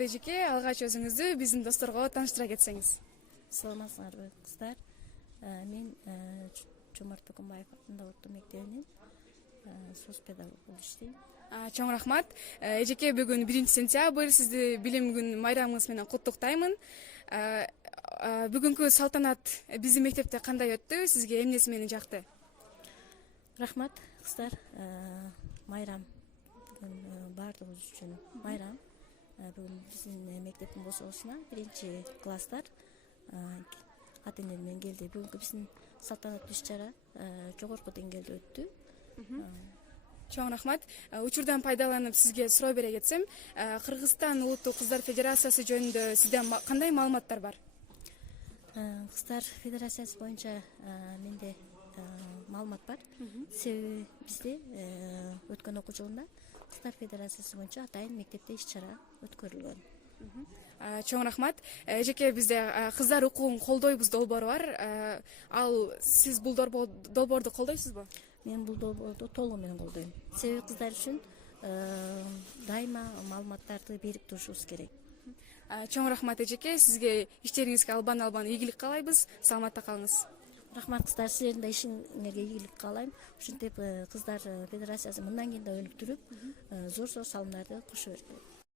Эжеке, алгач өзүңүздү биздин досторго тааныштыра кетсеңиз. Саламатсыңарбы кыздар? Мен Жомарт Токомбаев атындагы орто мектебинин соц педагогу болуп иштейм. Чоң рахмат. Эжеке, бүгүн 1 сентябрь, сизди билим күн майрамыңыз менен куттуктаймын. Бүгүнкү салтанат биздин мектепте кандай өттү? Сизге эмнеси менен жакты? Рахмат кыздар. Майрам бүгүн баардыгыбыз үчүн майрам. Бүгүн биздин мектептин босогосуна 1-класстар ата энелер менен келди. Бүгүнкү биздин салтанаттуу иш-чара жогорку деңгээлде өттү. Чоң рахмат. Учурдан пайдаланып сизге суроо бере кетсем, Кыргызстан Улуттук Кыздар Федерациясы жөнүндө сизде кандай маалыматтар бар? Кыздар федерациясы боюнча менде маалымат бар. Себеби бизде өткөн окуу жылында Кыздар федерациясы боюнча атайын мектепте иш-чара өткөрүлгөн. Чоң рахмат. Эжеке, бизде кыздар укугун колдойбуз долбоору бар. Ал сиз бул долбоорду колдойсузбу? Мен бул долбоорду толугу менен колдойм. Себеби кыздар үчүн дайыма маалыматтарды берип турушубуз керек. Чоң рахмат эжеке, сизге иштериңизге албан ийгилик каалайбыз. Саламатта калыңыз. Рахмат кыздар, силердин да ишиңерге ийгилик каалайм. Ушинтип кыздар федерациясы мындан кийин да өнүктүрүп, зор салымдарды кошо берет.